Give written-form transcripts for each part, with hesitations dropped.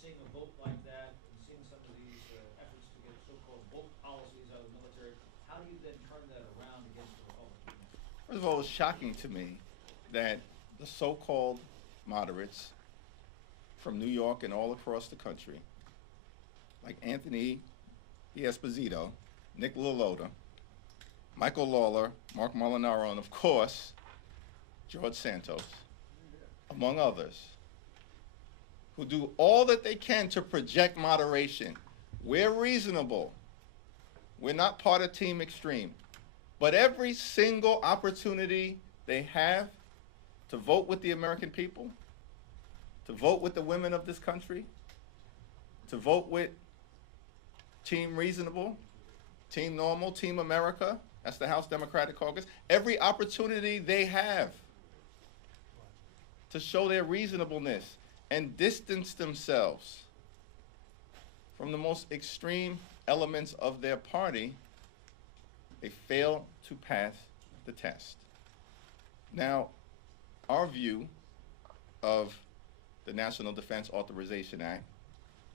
seeing a vote like that and seeing some of these efforts to get so-called woke policies out of the military, how do you then turn that around against the Republicans? First of all, it's shocking to me that the so-called moderates from New York and all across the country, like Anthony Esposito, Nick LaLota, Michael Lawler, Mark Molinaro, and of course, George Santos, among others, who do all that they can to project moderation. We're reasonable. We're not part of Team Extreme. But every single opportunity they have to vote with the American people, to vote with the women of this country, to vote with Team Reasonable, Team Normal, Team America, that's the House Democratic Caucus, every opportunity they have to show their reasonableness and distance themselves from the most extreme elements of their party, they fail to pass the test. Now, our view of the National Defense Authorization Act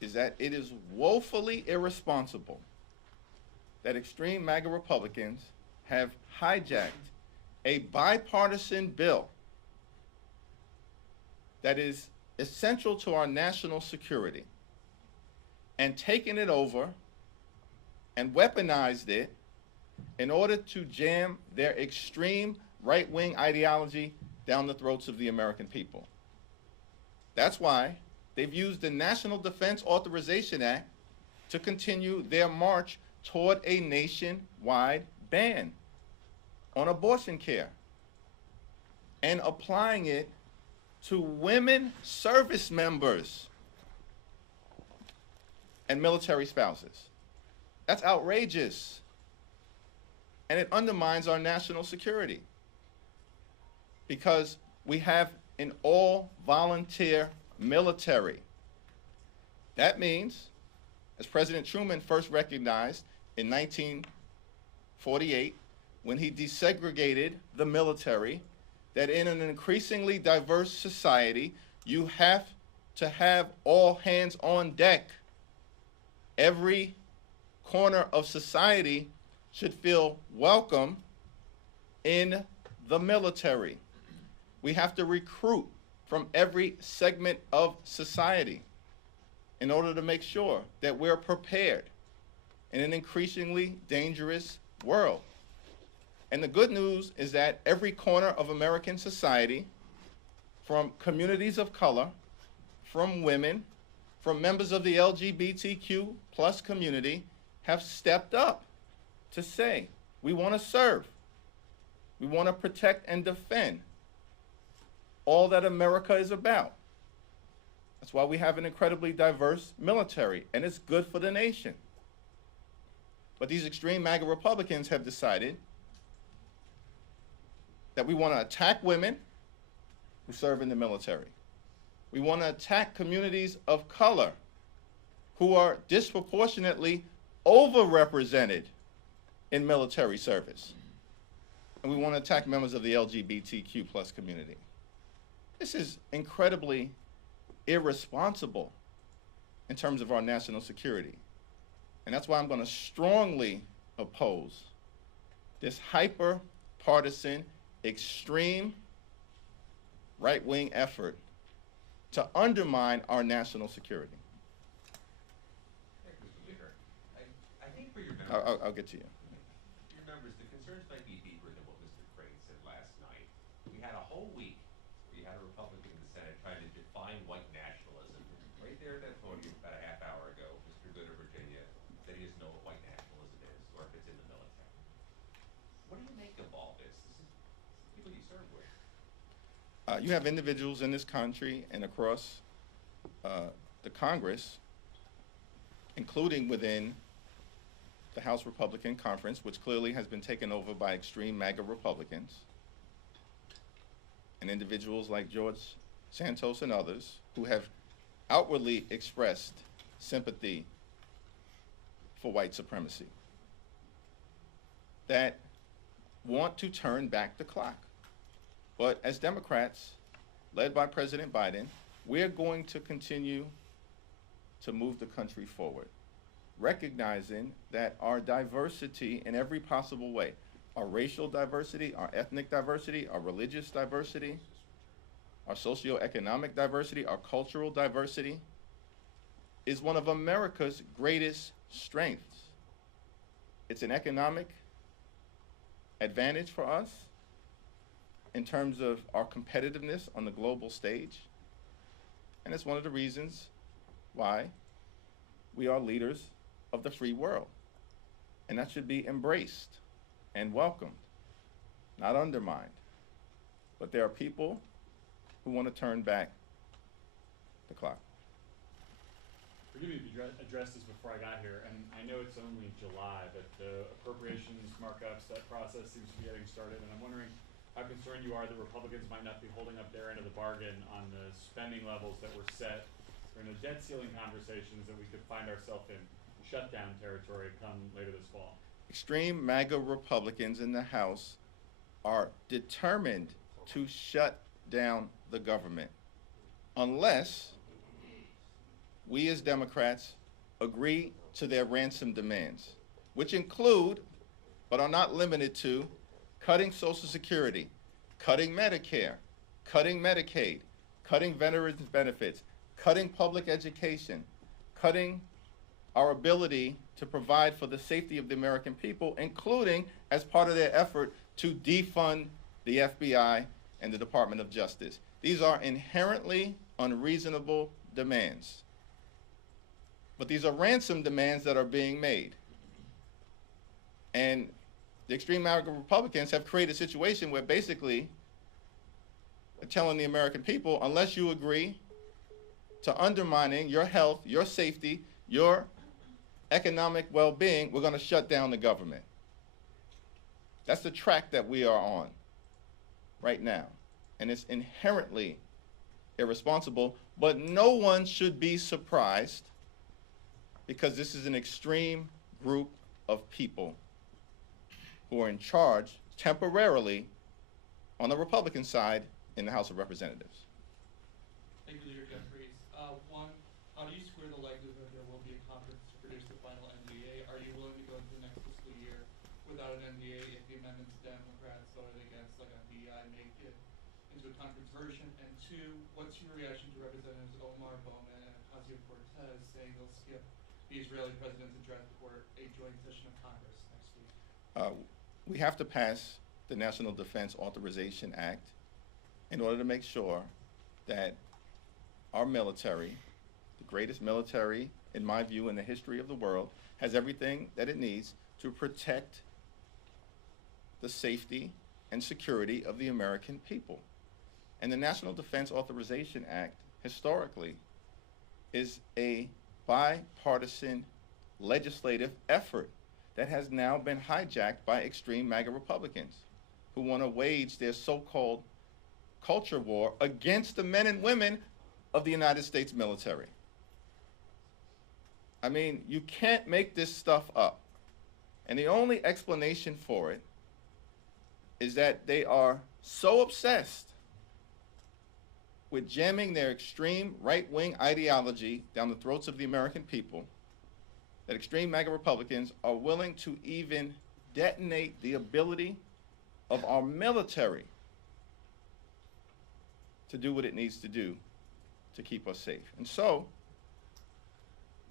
is that it is woefully irresponsible that extreme MAGA Republicans have hijacked a bipartisan bill that is essential to our national security and taken it over and weaponized it in order to jam their extreme right-wing ideology down the throats of the American people. That's why they've used the National Defense Authorization Act to continue their march toward a nationwide ban on abortion care and applying it to women service members and military spouses. That's outrageous. And it undermines our national security because we have an all-volunteer military. That means, as President Truman first recognized in 1948, when he desegregated the military, that in an increasingly diverse society, you have to have all hands on deck. Every corner of society should feel welcome in the military. We have to recruit from every segment of society in order to make sure that we're prepared in an increasingly dangerous world. And the good news is that every corner of American society, from communities of color, from women, from members of the LGBTQ plus community, have stepped up to say, we want to serve. We want to protect and defend all that America is about. That's why we have an incredibly diverse military, and it's good for the nation. But these extreme MAGA Republicans have decided that we want to attack women who serve in the military. We want to attack communities of color who are disproportionately overrepresented in military service. And we want to attack members of the LGBTQ plus community. This is incredibly irresponsible in terms of our national security. And that's why I'm going to strongly oppose this hyper-partisan, extreme right-wing effort to undermine our national security. Mr. Leader, I think for your members, I'll get to you. your members, the concerns might be deeper than what Mr. Crane said last night. We had a whole week where you had a Republican in the Senate trying to define white nationalism. Right there at that podium about a half hour ago, Mr. Good of Virginia said he doesn't know what white nationalism is or if it's in the military. What do you make of all this? This is people you serve with. You have individuals in this country and across the Congress, including within the House Republican Conference, which clearly has been taken over by extreme MAGA Republicans, and individuals like George Santos and others who have outwardly expressed sympathy for white supremacy, that want to turn back the clock. But as Democrats, led by President Biden, we're going to continue to move the country forward, recognizing that our diversity in every possible way, our racial diversity, our ethnic diversity, our religious diversity, our socioeconomic diversity, our cultural diversity, is one of America's greatest strengths. It's an economic advantage for us in terms of our competitiveness on the global stage, and it's one of the reasons why we are leaders of the free world. And that should be embraced and welcomed, not undermined. But there are people who want to turn back the clock. Forgive me if you addressed this before I got here, and I know it's only July, but the appropriations markups, that process seems to be getting started, and I'm wondering how concerned you are that Republicans might not be holding up their end of the bargain on the spending levels that were set during the debt ceiling conversations that we could find ourselves in shutdown territory come later this fall. Extreme MAGA Republicans in the House are determined to shut down the government unless we as Democrats agree to their ransom demands, which include, but are not limited to, cutting Social Security, cutting Medicare, cutting Medicaid, cutting veterans benefits, cutting public education, cutting our ability to provide for the safety of the American people, including as part of their effort to defund the FBI and the Department of Justice. These are inherently unreasonable demands. But these are ransom demands that are being made. And the extreme MAGA Republicans have created a situation where basically they're telling the American people, unless you agree to undermining your health, your safety, your economic well-being, we're going to shut down the government. That's the track that we are on right now. And it's inherently irresponsible, but no one should be surprised because this is an extreme group of people who are in charge temporarily on the Republican side in the House of Representatives. Thank you, Leader Jeffries. One, how do you square the likelihood there will be a conference to produce the final NDA? Are you willing to go into the next fiscal year without an NDA if the amendments Democrats voted against, like on DEI, make it into a conference version? And two, what's your reaction to Representatives Omar Bowman and Ocasio-Cortez saying they'll skip the Israeli president's address before a joint session of Congress next week? We have to pass the National Defense Authorization Act in order to make sure that our military, the greatest military, in my view, in the history of the world, has everything that it needs to protect the safety and security of the American people. And the National Defense Authorization Act, historically, is a bipartisan legislative effort that has now been hijacked by extreme MAGA Republicans who want to wage their so-called culture war against the men and women of the United States military. I mean, you can't make this stuff up. And the only explanation for it is that they are so obsessed with jamming their extreme right-wing ideology down the throats of the American people that extreme MAGA Republicans are willing to even detonate the ability of our military to do what it needs to do to keep us safe. And so,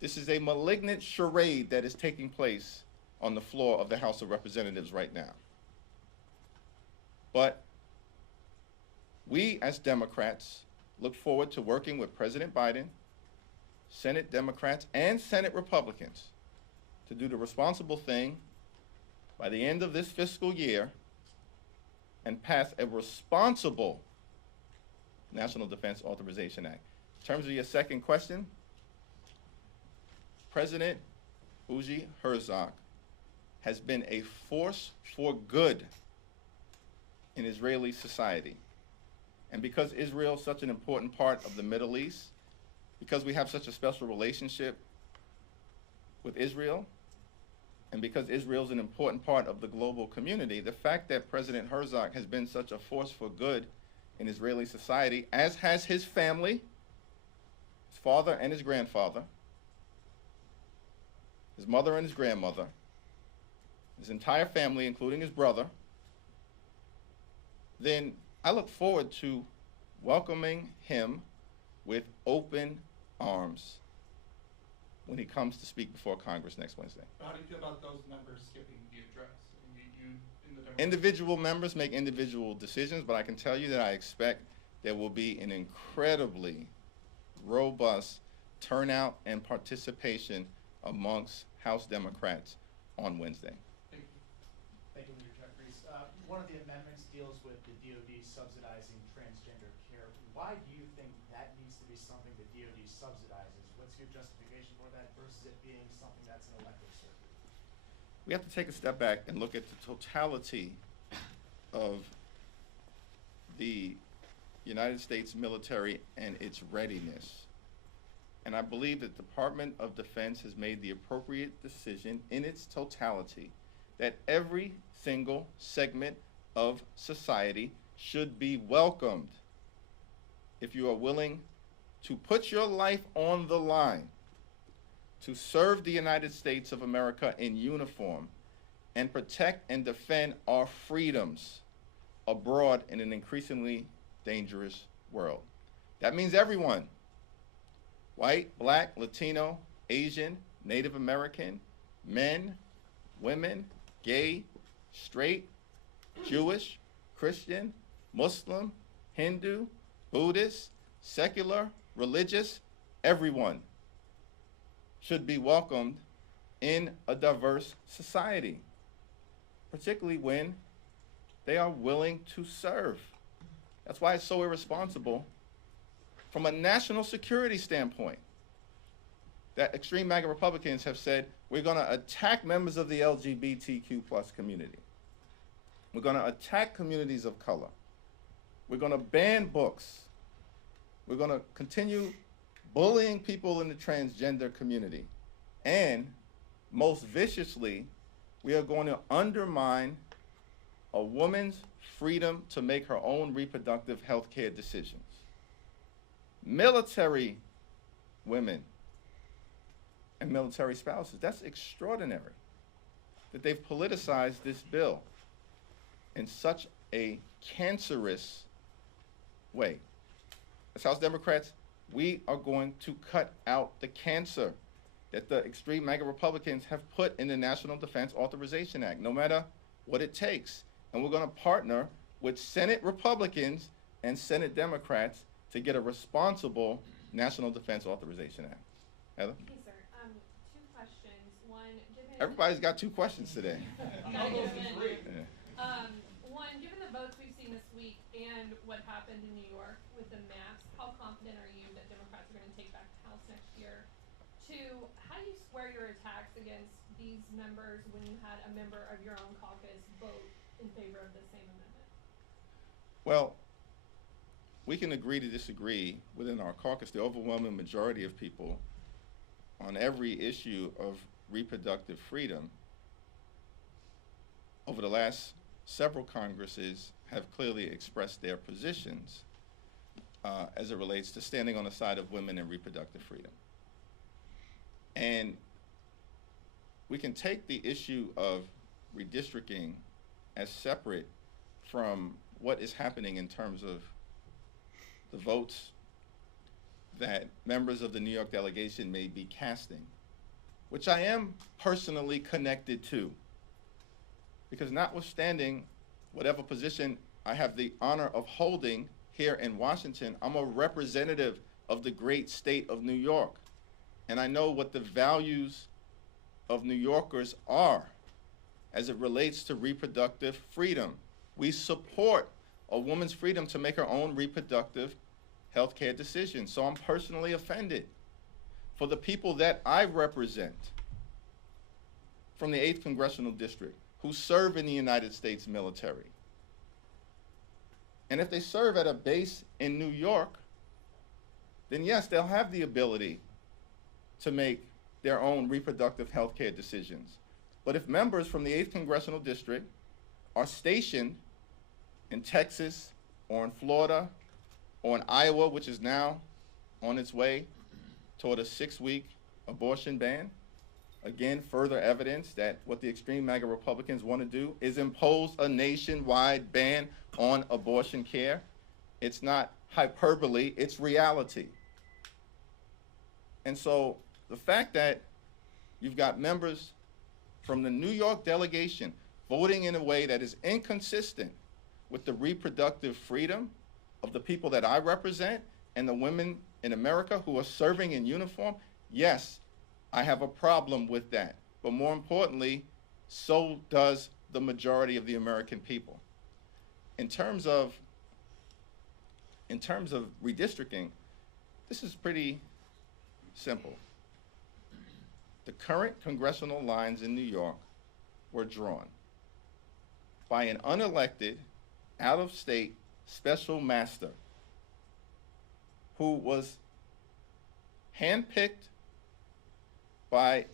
this is a malignant charade that is taking place on the floor of the House of Representatives right now. But we, as Democrats, look forward to working with President Biden, Senate Democrats, and Senate Republicans to do the responsible thing by the end of this fiscal year and pass a responsible National Defense Authorization Act. In terms of your second question, President Bougie Herzog has been a force for good in Israeli society. And because Israel is such an important part of the Middle East, because we have such a special relationship with Israel, and because Israel is an important part of the global community, the fact that President Herzog has been such a force for good in Israeli society, as has his family, his father and his grandfather, his mother and his grandmother, his entire family, including his brother, then I look forward to welcoming him with open arms when he comes to speak before Congress next Wednesday. How do you feel about those members skipping the address? I mean, you in the Democratic- Individual members make individual decisions, but I can tell you that I expect there will be an incredibly robust turnout and participation amongst House Democrats on Wednesday. Thank you. Thank you, Leader Jeffries. One of the amendments deals with the DoD subsidizing transgender care. Why do you think that needs to be something the DoD subsidizes? What's your justification for that versus it being something that's an elective surgery? We have to take a step back and look at the totality of the United States military and its readiness. And I believe that the Department of Defense has made the appropriate decision in its totality that every single segment of society should be welcomed if you are willing to put your life on the line to serve the United States of America in uniform and protect and defend our freedoms abroad in an increasingly dangerous world. That means everyone, white, black, Latino, Asian, Native American, men, women, gay, straight, Jewish, Christian, Muslim, Hindu, Buddhist, secular, religious, everyone should be welcomed in a diverse society, particularly when they are willing to serve. That's why it's so irresponsible from a national security standpoint that extreme MAGA Republicans have said, we're going to attack members of the LGBTQ plus community. We're going to attack communities of color. We're going to ban books. We're going to continue bullying people in the transgender community. And most viciously, we are going to undermine a woman's freedom to make her own reproductive health care decisions. Military women and military spouses, that's extraordinary that they've politicized this bill in such a cancerous way. As House Democrats, we are going to cut out the cancer that the extreme MAGA Republicans have put in the National Defense Authorization Act, no matter what it takes. And we're going to partner with Senate Republicans and Senate Democrats to get a responsible National Defense Authorization Act. Heather? Hey, sir. Two questions. One, given Everybody's got two questions today. Gotta get 'em in. Yeah. One, given the votes we've seen this week and what happened in New York with the maps, how confident are you that Democrats are going to take back the House next year? Two, how do you square your attacks against these members when you had a member of your own caucus vote in favor of the same amendment? Well, we can agree to disagree within our caucus. The overwhelming majority of people on every issue of reproductive freedom over the last several Congresses have clearly expressed their positions as it relates to standing on the side of women and reproductive freedom. And we can take the issue of redistricting as separate from what is happening in terms of the votes that members of the New York delegation may be casting, which I am personally connected to. Because notwithstanding whatever position I have the honor of holding here in Washington, I'm a representative of the great state of New York. And I know what the values of New Yorkers are as it relates to reproductive freedom. We support a woman's freedom to make her own reproductive health care decisions. So I'm personally offended for the people that I represent from the 8th Congressional District who serve in the United States military. And if they serve at a base in New York, then yes, they'll have the ability to make their own reproductive health care decisions. But if members from the 8th Congressional District are stationed in Texas or in Florida or in Iowa, which is now on its way toward a 6-week abortion ban, again, further evidence that what the extreme MAGA Republicans want to do is impose a nationwide ban on abortion care. It's not hyperbole, it's reality. And so the fact that you've got members from the New York delegation voting in a way that is inconsistent with the reproductive freedom of the people that I represent and the women in America who are serving in uniform, yes, I have a problem with that. But more importantly, so does the majority of the American people. In terms of redistricting, this is pretty simple. The current congressional lines in New York were drawn by an unelected, out-of-state special master who was handpicked by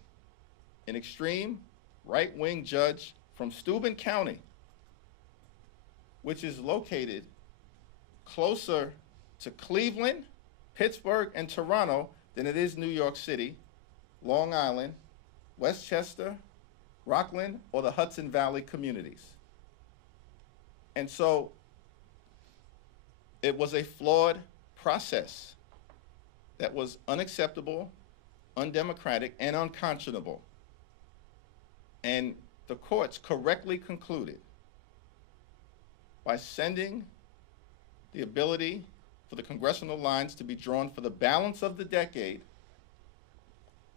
an extreme right-wing judge from Steuben County, which is located closer to Cleveland, Pittsburgh, and Toronto than it is New York City, Long Island, Westchester, Rockland, or the Hudson Valley communities. And so it was a flawed process that was unacceptable, undemocratic, and unconscionable. And the courts correctly concluded by sending the ability for the congressional lines to be drawn for the balance of the decade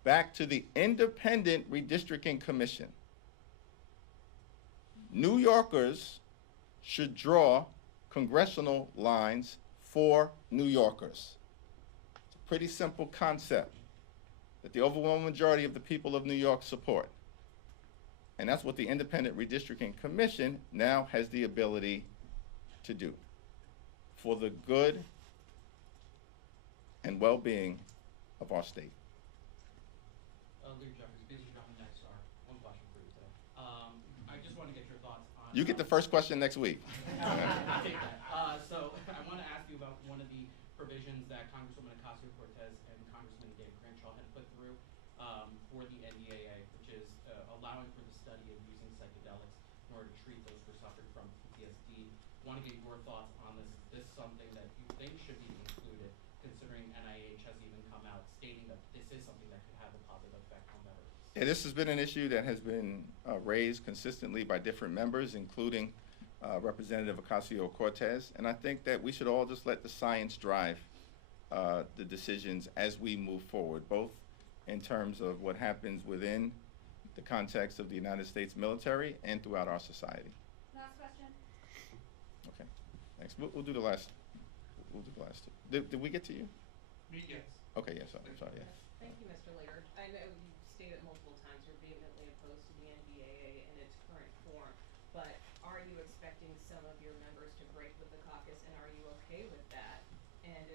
back to the Independent Redistricting Commission. New Yorkers should draw congressional lines for New Yorkers. It's a pretty simple concept that the overwhelming majority of the people of New York support. And that's what the Independent Redistricting Commission now has the ability to do for the good and well-being of our state. Leader Jeffries, this is John Nexar. One question for you today. I just want to get your thoughts on... You get the first question next week. I'll take that. So I want to ask you about one of the provisions that Congresswoman Ocasio-Cortez and Congressman David Crenshaw had put through for the NDAA, which is allowing for the study of using psychedelics in order to treat those who are suffering from PTSD. Want to get your thoughts on this. Is this something that you think should be included, considering NIH has even come out stating that this is something that could have a positive effect on veterans? Yeah, this has been an issue that has been raised consistently by different members, including Representative Ocasio-Cortez, and I think that we should all just let the science drive the decisions as we move forward, both in terms of what happens within the context of the United States military and throughout our society. Last question. Okay, thanks. We'll do the last. We'll do the last two. Did we get to you? Yes. Okay, yes, I'm sorry, yeah. Thank you, Mr. Leader. I know you've stated multiple times you're vehemently opposed to the NDAA in its current form, but are you expecting some of your members to break with the caucus, and are you okay with that? And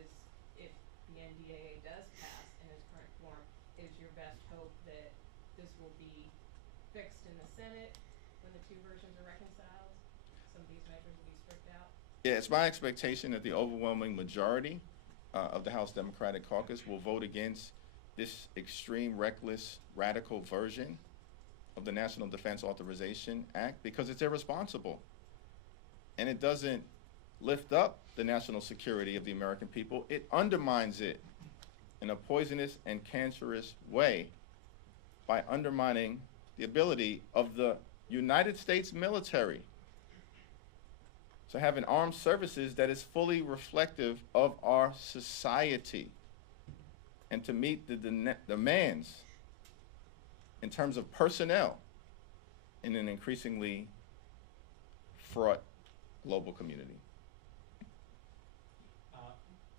if the NDAA does pass in its current form, is your best hope that this will be fixed in the Senate when the two versions are reconciled? Some of these measures will be stripped out? Yeah, it's my expectation that the overwhelming majority of the House Democratic Caucus will vote against this extreme, reckless, radical version of the National Defense Authorization Act because it's irresponsible. And it doesn't lift up the national security of the American people. It undermines it in a poisonous and cancerous way by undermining the ability of the United States military to have an armed services that is fully reflective of our society and to meet the demands in terms of personnel in an increasingly fraught global community.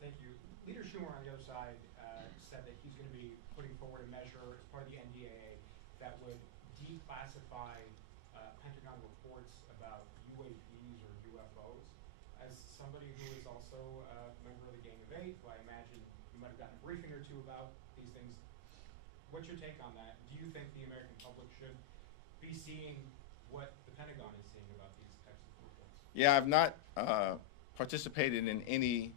Thank you. Leader Schumer on the other side said that he's going to be putting forward a measure as part of the NDAA that would declassify Pentagon reports about UAPs or UFOs. As somebody who is also a member of the Gang of Eight, who I imagine you might have gotten a briefing or two about these things, what's your take on that? Do you think the American public should be seeing what the Pentagon is seeing about these types of reports? Yeah, I've not participated in any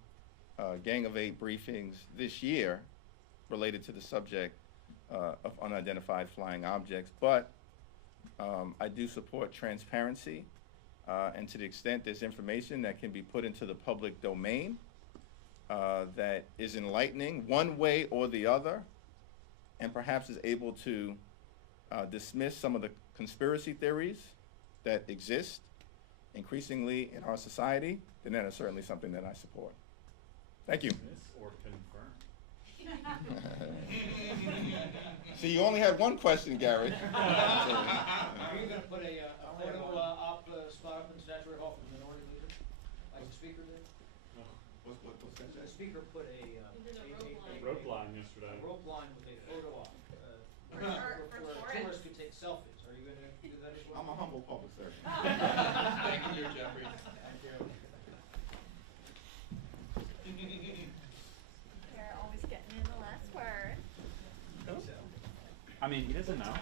Gang of Eight briefings this year related to the subject of unidentified flying objects. But I do support transparency, and to the extent there's information that can be put into the public domain that is enlightening one way or the other, and perhaps is able to dismiss some of the conspiracy theories that exist increasingly in our society, then that is certainly something that I support. Thank you. Dismiss or confirm? See, you only had one question, Gary. Are you gonna put a photo op spot up in Statuary Hall for the Minority Leader, like the speaker did? What's that? The speaker put a did a Rope line yesterday. a rope line with a photo op, For where tourists. tourists could take selfies. Are you gonna do that as well? I'm a humble public servant. Thank you, Leader Jeffries. Thank you. You're always getting in the last word. I mean, he doesn't know.